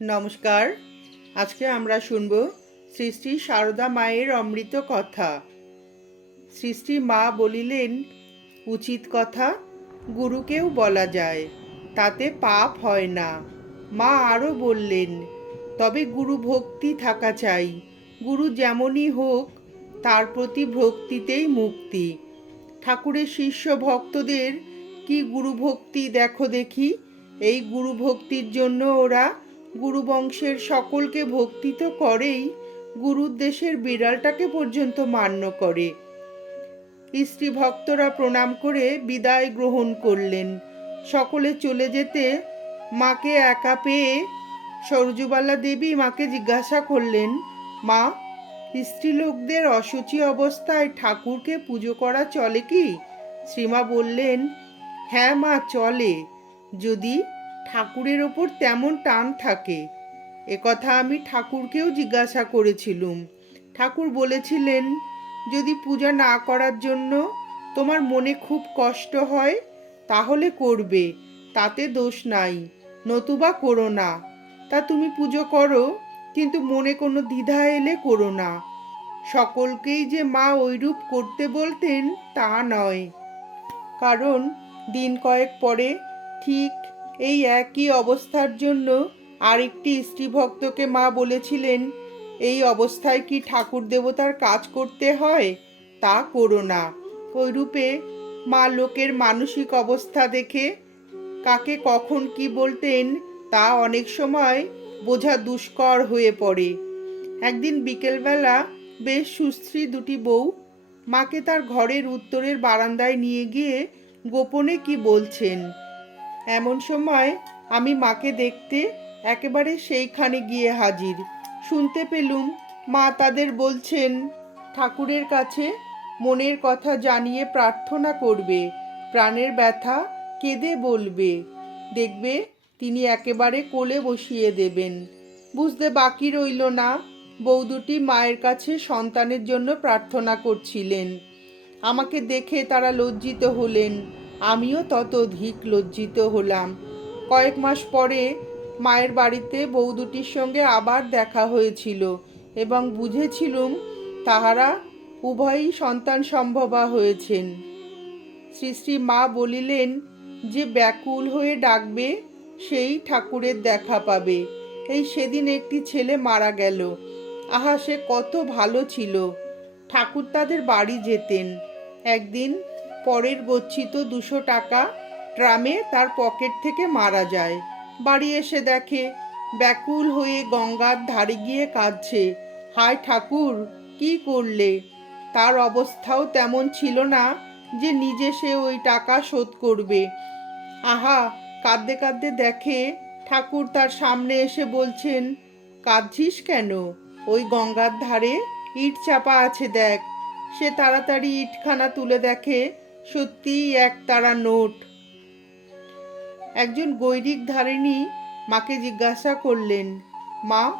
নমস্কার। আজকে আমরা শুনব শ্রী শ্রী সারদা মায়ের অমৃত কথা। শ্রী মা বলিলেন, উচিত কথা, গুরুকেও বলা যায়, তাতে পাপ হয় না। মা আরও বললেন, তবে গুরু ভক্তি থাকা চাই। গুরু যেমনই হোক, তার প্রতি ভক্তিতেই মুক্তি। ঠাকুরের শিষ্য ভক্তদের কি গুরু ভক্তি দেখো দেখি? এই গুরু ভক্তির জন্য ওরা গুরু বংশের সকলকে ভক্তি তো করেই গুরুর দেশের বিড়ালটাকে পর্যন্ত মান্য করে। স্ত্রী ভক্তরা প্রণাম করে বিদায় গ্রহণ করলেন। সকলে চলে যেতে মাকে একা পেয়ে সরজুবালা দেবী মাকে জিজ্ঞাসা করলেন, মা স্ত্রীলোকদের অসুচি অবস্থায় ঠাকুরকে পুজো করা চলে কি? শ্রীমা বললেন হ্যাঁ মা, চলে। যদি ঠাকুরের ওপর তেমন টান থাকে। একথা আমি ঠাকুরকেও জিজ্ঞাসা করেছিলুম। ঠাকুর বলেছিলেন, যদি পূজা না করার জন্য তোমার মনে খুব কষ্ট হয়, তাহলে করবে, তাতে দোষ নাই, নতুবা করো না। তা তুমি পুজো করো, কিন্তু মনে কোনো দ্বিধা এলে করো না। সকলকেই যে মা ওইরূপ করতে বলতেন তা নয়। কারণ দিন কয়েক পরে ঠিক এই একই অবস্থার জন্য আরেকটি স্ত্রী ভক্তকে মা বলেছিলেন, এই অবস্থায় কি ঠাকুর দেবতার কাজ করতে হয়? তা করো না। ওইরূপে মা লোকের মানসিক অবস্থা দেখে কাকে কখন কি বলতেন তা অনেক সময় বোঝা দুষ্কর হয়ে পড়ে। একদিন বিকেলবেলা বেশ সুশ্রী দুটি বউ মাকে তার ঘরের উত্তরের বারান্দায় নিয়ে গিয়ে গোপনে কি বলছেন। এমন সময় আমি মাকে দেখতে একেবারে সেইখানে গিয়ে হাজির। শুনতে পেলুম মা তাদের বলছেন, ঠাকুরের কাছে মনের কথা জানিয়ে প্রার্থনা করবে। প্রাণের ব্যথা কেঁদে বলবে। দেখবে তিনি একেবারে কোলে বসিয়ে দেবেন। বুঝতে বাকি রইল না, বউ দুটি মায়ের কাছে সন্তানের জন্য প্রার্থনা করছিলেন। আমাকে দেখে তারা লজ্জিত হলেন। আমিও তত ধিক লজ্জিত হলাম। কয়েক মাস পরে মায়ের বাড়িতে বউ দুটির সঙ্গে আবার দেখা হয়েছিল এবং বুঝেছিলুম তাহারা উভয়ই সন্তান সম্ভবা হয়েছেন। শ্রী শ্রী মা বলিলেন, যে ব্যাকুল হয়ে ডাকবে, সেই ঠাকুরের দেখা পাবে। এই সেদিন একটি ছেলে মারা গেল। আহা, সে কত ভালো ছিল। ঠাকুর তাদের বাড়ি যেতেন। একদিন পরের গচ্ছিত দুশো টাকা ট্রামে তার পকেট থেকে মারা যায়। বাড়ি এসে দেখে, ব্যাকুল হয়ে গঙ্গার ধারে গিয়ে কাঁদছে। হায় ঠাকুর, কি করলে? তার অবস্থাও তেমন ছিল না যে নিজে সে ওই টাকা শোধ করবে। আহা, কাঁদতে কাঁদতে দেখে ঠাকুর তার সামনে এসে বলছেন, কাঁদছিস কেন? ওই গঙ্গার ধারে ইট চাপা আছে দেখ। সে তাড়াতাড়ি ইটখানা তুলে দেখে সত্যিই এক তারা নোট। একজন গৈরিক ধারিণী মাকে জিজ্ঞাসা করলেন, মা,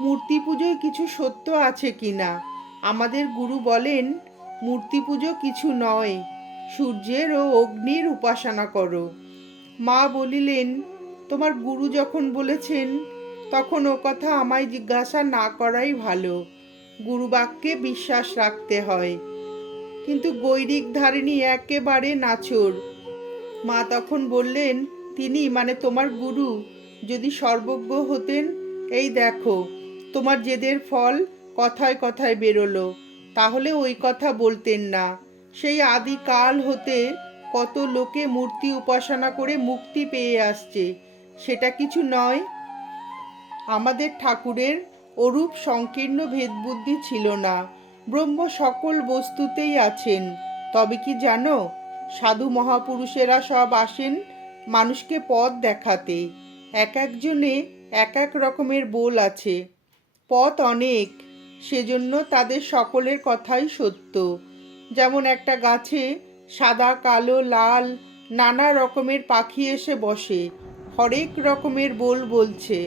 মূর্তি পুজোয় কিছু সত্য আছে কি না? আমাদের গুরু বলেন, মূর্তি পুজো কিছু নয়, সূর্যের ও অগ্নির উপাসনা করো। মা বলিলেন, তোমার গুরু যখন বলেছেন, তখন ও কথা আমায় জিজ্ঞাসা না করাই ভালো। গুরুবাক্যে বিশ্বাস রাখতে হয়। কিন্তু গৈরিক ধারিণী একেবারে নাচর। মা তখন বললেন, তিনি মানে তোমার গুরু, যদি সর্বজ্ঞ হতেন, এই দেখো, তোমার জেদের ফল কথায় কথায় বেরোলো, তাহলে ওই কথা বলতেন না। সেই আদিকাল হতে কত লোকে মূর্তি উপাসনা করে মুক্তি পেয়ে আসছে, সেটা কিছু নয়। আমাদের ঠাকুরের অরূপ সংকীর্ণ ভেদবুদ্ধি ছিল না। ব্রহ্ম সকল বস্তুতেই আছেন। তবে কি জানো, সাধু মহাপুরুষেরা সব আসেন মানুষকে পথ দেখাতে। এক একজনে এক এক রকমের বোল আছে। পথ অনেক, সেজন্য তাদের সকলের কথাই সত্য। যেমন একটা গাছে সাদা, কালো, লাল, নানা রকমের পাখি এসে বসে, হরেক রকমের বোল বলছে।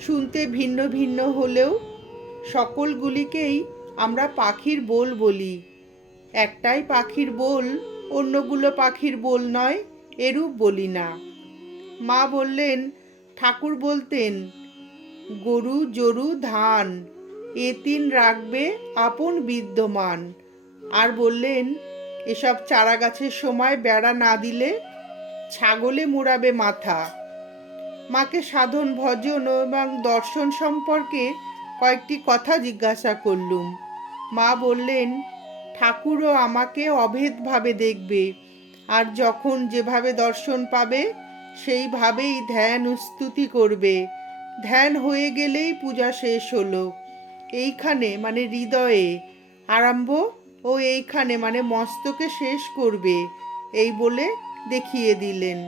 শুনতে ভিন্ন ভিন্ন হলেও সকলগুলিকেই আমরা পাখির বোল বলি। একটাই পাখির বোল অন্যগুলো পাখির বোল নয়, এরূপ বলি না। মা বললেন, ঠাকুর বলতেন, গরু, জরু, ধান, এ তিন রাখবে আপন বিদ্যমান। আর বললেন, এসব চারা গাছের সময় বেড়া না দিলে ছাগলে মুড়াবে মাথা। মাকে সাধন, ভজন এবং দর্শন সম্পর্কে কয়েকটি কথা জিজ্ঞাসা করলুম। মা বললেন, ঠাকুরও আমাকে অভেদভাবে দেখবে, আর যখন যেভাবে দর্শন পাবে, সেইভাবেই ধ্যান স্তুতি করবে। ধ্যান হয়ে গেলেই পূজা শেষ হলো। এইখানে মানে হৃদয়ে আরম্ভ ও এইখানে মানে মস্তকে শেষ করবে, এই বলে দেখিয়ে দিলেন।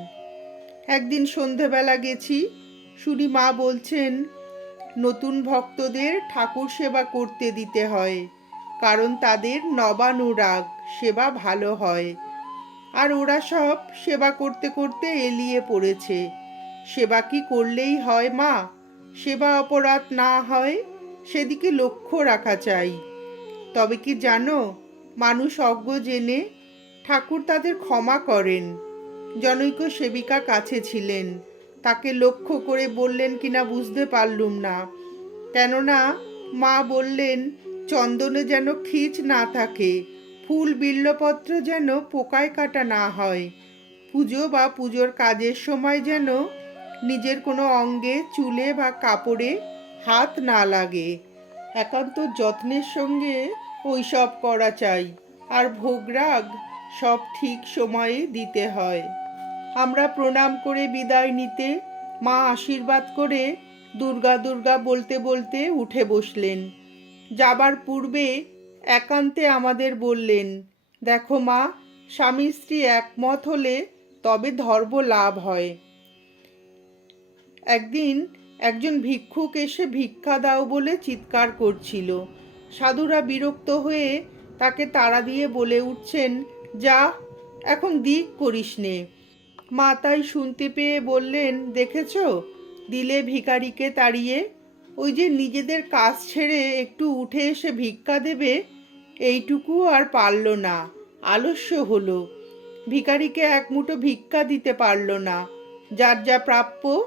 একদিন সন্ধেবেলা গেছি, শুনি মা বলছেন নতুন ভক্তদের ঠাকুর সেবা করতে দিতে হয়, কারণ তাদের নবানুরাগ, সেবা ভালো হয়। আর ওরা সব সেবা করতে করতে এলিয়ে পড়েছে। সেবা কি করলেই হয় মা? সেবা অপরাধ না হয়, সেদিকে লক্ষ্য রাখা চাই। তবে কি জানো, মানুষ অজ্ঞ জেনে ঠাকুর তাদের ক্ষমা করেন। জনৈক সেবিকা কাছে ছিলেন। তাকে লক্ষ্য করে বললেন কিনা বুঝতে পারলুম না। কেননা মা বললেন, চন্দনে যেন খিচ না থাকে, ফুল বিল্লপত্র যেন পোকায় কাটা না হয়, পুজো বা পুজোর কাজের সময় যেন নিজের কোনো অঙ্গে, চুলে বা কাপড়ে হাত না লাগে। একান্ত যত্নের সঙ্গে ওইসব করা চাই, আর ভোগরাগ সব ঠিক সময়ে দিতে হয়। আমরা প্রণাম করে বিদায় নিতে মা আশীর্বাদ করে দুর্গা দুর্গা বলতে বলতে উঠে বসলেন। যাবার পূর্বে একান্তে আমাদের বললেন, দেখো মা, স্বামী স্ত্রী একমত হলে তবে ধর্ম লাভ হয়। একদিন একজন ভিক্ষুক এসে ভিক্ষা দাও বলে চিৎকার করছিল। সাধুরা বিরক্ত হয়ে তাকে তাড়া দিয়ে বলে উঠছেন, যা, এখন দিক করিস নে। মা তাই শুনতে পেয়ে বললেন, দেখেছ? দিলে ভিখারিকে তাড়িয়ে। ওই যে নিজেদের কাজ ছেড়ে একটু উঠে এসে ভিক্ষা দেবে, এইটুকু আর পারল না। আলস্য হলো। ভিখারিকে এক মুঠো ভিক্ষা দিতে পারল না। যার যা প্রাপ্য,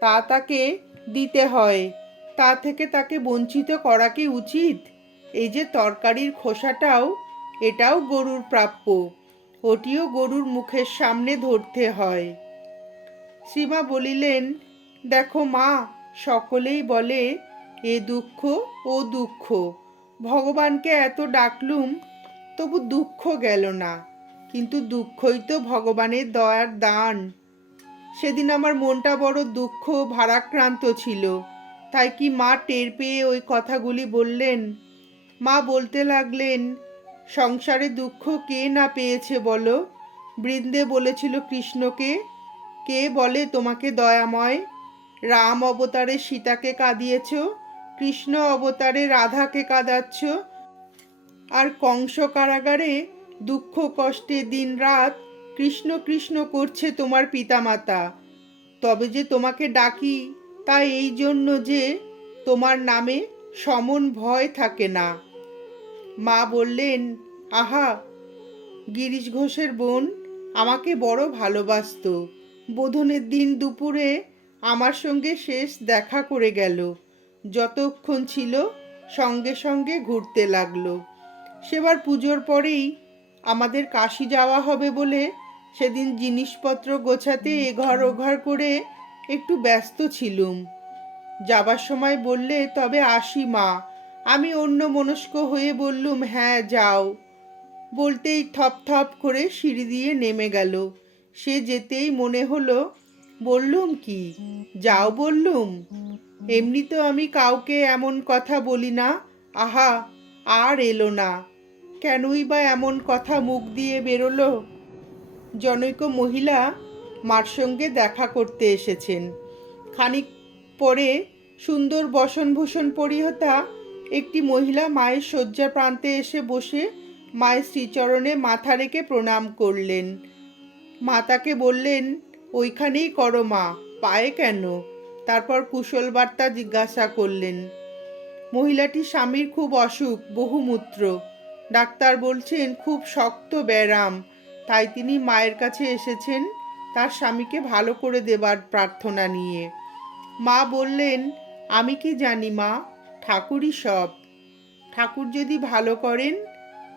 তা তাকে দিতে হয়। তা থেকে তাকে বঞ্চিত করা কি উচিত? এই যে তরকারির খোসাটাও, এটাও গরুর প্রাপ্য। ওটিও গরুর মুখের সামনে ধরতে হয়। শ্রীমা বলিলেন, দেখো মা, সকলেই বলে, এ দুঃখ, ও দুঃখ। ভগবানকে এত ডাকলুম, তবু দুঃখ গেল না। কিন্তু দুঃখই তো ভগবানের দয়ার দান। সেদিন আমার মনটা বড় দুঃখ ভারাক্রান্ত ছিল। তাই কি মা টের পেয়ে ওই কথাগুলি বললেন? মা বলতে লাগলেন সংসারে দুঃখ কে না পেয়েছে বলো? বৃন্দে বলেছিল কৃষ্ণকে, কে বলে তোমাকে দয়াময়? রাম অবতারে সীতাকে কাঁদিয়েছ, কৃষ্ণ অবতারে রাধাকে কাঁদাচ্ছ, আর কংস কারাগারে দুঃখ কষ্টে দিন রাত কৃষ্ণ কৃষ্ণ করছে তোমার পিতামাতা। তবে যে তোমাকে ডাকি তা এই জন্য যে তোমার নামে সমন ভয় থাকে না। মা বললেন, আহা, গিরিশ ঘোষের বোন আমাকে বড় ভালোবাসতো। বোধনের দিন দুপুরে আমার সঙ্গে শেষ দেখা করে গেল। যতক্ষণ ছিল সঙ্গে সঙ্গে ঘুরতে লাগল। সেবার পুজোর পরেই আমাদের কাশি যাওয়া হবে বলে সেদিন জিনিসপত্র গোছাতে এঘর ওঘর করে একটু ব্যস্ত ছিলুম। যাবার সময় বললে, তবে আসি মা। আমি অন্য মনস্ক হয়ে বললুম হ্যাঁ যাও। বলতেই থপ থপ করে সিঁড়ি দিয়ে নেমে গেল। সে যেতেই মনে হলো, বললুম কি? যাও বললুম। এমনি তো আমি কাউকে এমন কথা বলি না। আহা, আর এলো না। কেনই বা এমন কথা মুখ দিয়ে বেরোলো? জনৈক মহিলা মার সঙ্গে দেখা করতে এসেছেন। খানিক পরে সুন্দর বসনভূষণ পরিহতা একটি মহিলা মায়ের শয্যা প্রান্তে এসে বসে মায়ের শ্রীচরণে মাথা রেখে প্রণাম করলেন। মাতাকে বললেন, ওইখানেই করো মা, পায়ে কেন? তারপর কুশল বার্তা জিজ্ঞাসা করলেন, মহিলাটি স্বামীর খুব অসুখ, বহুমূত্র। ডাক্তার বলছেন, খুব শক্ত ব্যারাম তাই তিনি মায়ের কাছে এসেছেন, তার স্বামীকে ভালো করে দেবার প্রার্থনা নিয়ে। মা বললেন, আমি কি জানি মা ঠাকুরই সব। ঠাকুর যদি ভালো করেন,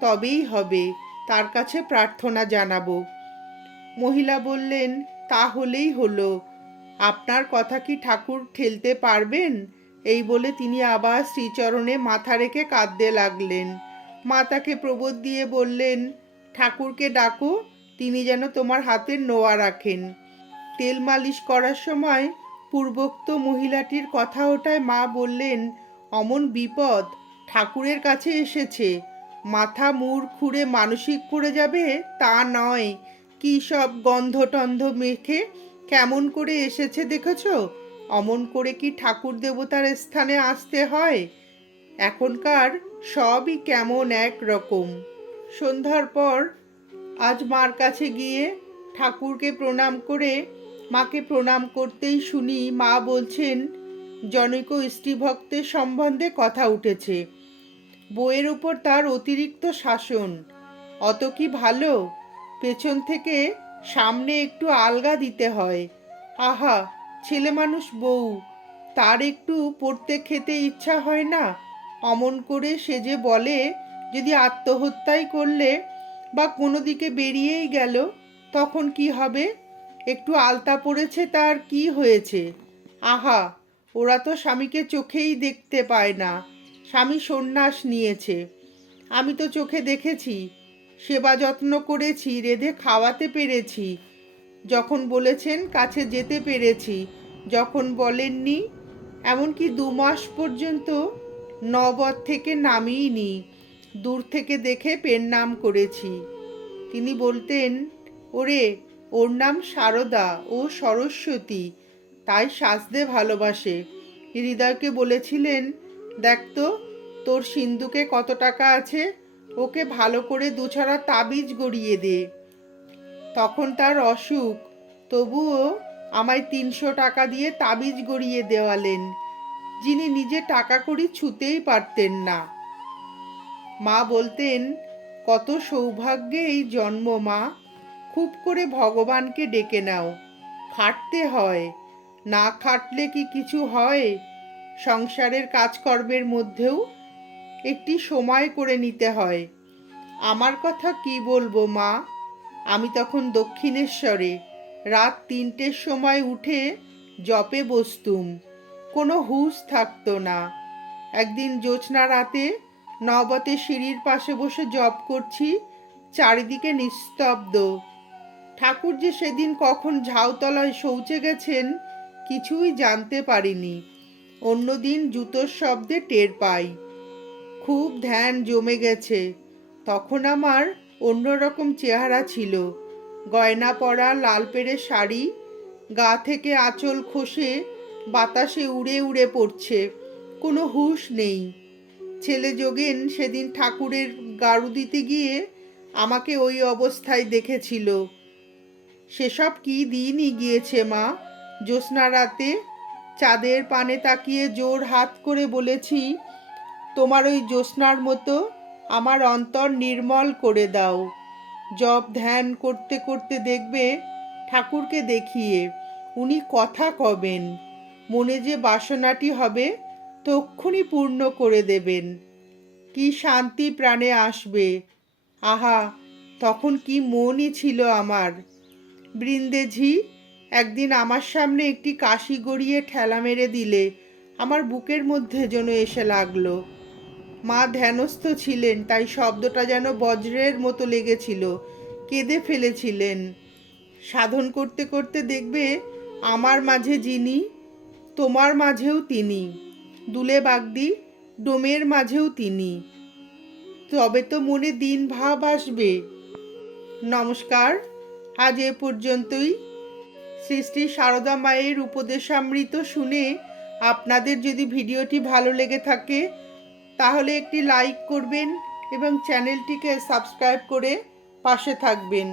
তবেই হবে, তার কাছে প্রার্থনা জানাব। মহিলা বললেন, তা হলেই হলো। আপনার কথা কি ঠাকুর ঠেলতে পারবেন? এই বলে তিনি আবার শ্রীচরণে মাথা রেখে কাঁদতে লাগলেন। মা তাকে প্রবোধ দিয়ে বললেন, ঠাকুরকে ডাকো, তিনি যেন তোমার হাতের নোয়া রাখেন। তেল মালিশ করার সময় পূর্বোক্ত মহিলাটির কথা ওটায় মা বললেন অমন বিপদ ঠাকুরের কাছে এসেছে। মাথা মুড় খুঁড়ে মানসিক করে যাবে তা নয়। কি সব গন্ধ টন্ধ মেখে কেমন করে এসেছে দেখেছ? অমন করে কি ঠাকুর দেবতার স্থানে আসতে হয়? এখনকার সবই কেমন এক রকম। সন্ধ্যার পর আজ মার কাছে গিয়ে ঠাকুরকে প্রণাম করে মাকে প্রণাম করতেই শুনি মা বলছেন জনৈক স্ত্রীভক্তের সম্বন্ধে কথা উঠেছে। বইয়ের উপর তার অতিরিক্ত শাসন। অত কি ভালো? পেছন থেকে সামনে একটু আলগা দিতে হয়। আহা, ছেলে মানুষ বউ। তার একটু পড়তে খেতে ইচ্ছা হয় না? অমন করে সে যে বলে, যদি আত্মহত্যাই করলে বা কোনো দিকে বেরিয়েই গেল, তখন কি হবে? একটু আলতা পড়েছে তার, কি হয়েছে? আহা ওরা তো স্বামীকে চোখেই দেখতে পায় না। স্বামী সন্ন্যাস নিয়েছে। আমি তো চোখে দেখেছি। সেবা যত্ন করেছি, রেঁধে খাওয়াতে পেরেছি। যখন বলেছেন কাছে যেতে পেরেছি। যখন বলেননি, এমনকি দু মাস পর্যন্ত নবদ থেকে নামিয়েনি দূর থেকে দেখে পেন নাম করেছি। তিনি বলতেন, ওরে, ওর নাম সারদা ও সরস্বতী। তাই সাজতে ভালোবাসে। হৃদয়কে বলেছিলেন, দেখ তো, তোর সিন্ধুকে কত টাকা আছে? ওকে ভালো করে দুছাড়া তাবিজ গড়িয়ে দে। তখন তার অসুখ। তবুও আমায় তিনশো টাকা দিয়ে তাবিজ গড়িয়ে দেওয়ালেন, যিনি নিজে টাকা করি ছুতেই পারতেন না। মা বলতেন, কত সৌভাগ্যে এই জন্ম মা, খুব করে ভগবানকে ডেকে নাও, খাটতে হয়। না খাটলে কি কিছু হয়? সংসারের কাজকর্মের মধ্যেও একটি সময় করে নিতে হয়। আমার কথা কি বলব, মা? আমি তখন দক্ষিণেশ্বরে। রাত তিনটের সময় উঠে জপে বসতুম। কোনো হুঁশ থাকতো না। একদিন জোছনা রাতে নবতে সিঁড়ির পাশে বসে জপ করছি, চারিদিকে নিস্তব্ধ। ঠাকুর যে সেদিন কখন ঝাউতলায় শৌচে গেছেন কিছুই জানতে পারিনি। অন্যদিন জুতোর শব্দে টের পাই। খুব ধ্যান জমে গেছে। তখন আমার অন্যরকম চেহারা ছিল। গয়না পরা লাল পেড়ে শাড়ি, গা থেকে আঁচল খসে বাতাসে উড়ে উড়ে পড়ছে। কোনো হুঁশ নেই। ছেলে যোগেন সেদিন ঠাকুরের গাড়ু দিতে গিয়ে আমাকে ওই অবস্থায় দেখেছিল। সেসব কি দিনই গিয়েছে মা? জ্যোৎস্না রাতে চাঁদের পানে তাকিয়ে জোর হাত করে বলেছি, তোমার ওই জ্যোৎস্নার মতো আমার অন্তর নির্মল করে দাও। জপ ধ্যান করতে করতে দেখবে ঠাকুরকে দেখিয়ে উনি কথা কবেন। মনে যে বাসনাটি হবে তক্ষুনি পূর্ণ করে দেবেন। কি শান্তি প্রাণে আসবে। আহা, তখন কি মনই ছিল আমার। বৃন্দেঝি একদিন আমার সামনে একটি কাশি গড়িয়ে ঠেলা মেরে দিলে, আমার বুকের মধ্যে যেন এসে লাগল। মা ধ্যানস্থ ছিলেন, তাই শব্দটা যেন বজ্রের মতো লেগেছিল, কেঁদে ফেলেছিলেন। সাধন করতে করতে দেখবে, আমার মাঝে যিনি, তোমার মাঝেও তিনি। দুলে বাগদি, ডোমের মাঝেও তিনি। তবে তো মনে দিন ভাব আসবে। নমস্কার, আজ এ পর্যন্তই। সৃষ্টি সারদা মায়ের উপদেশামৃত শুনে আপনাদের যদি ভিডিওটি ভালো লেগে থাকে, তাহলে একটি লাইক করবেন এবং চ্যানেলটিকে সাবস্ক্রাইব করে পাশে থাকবেন।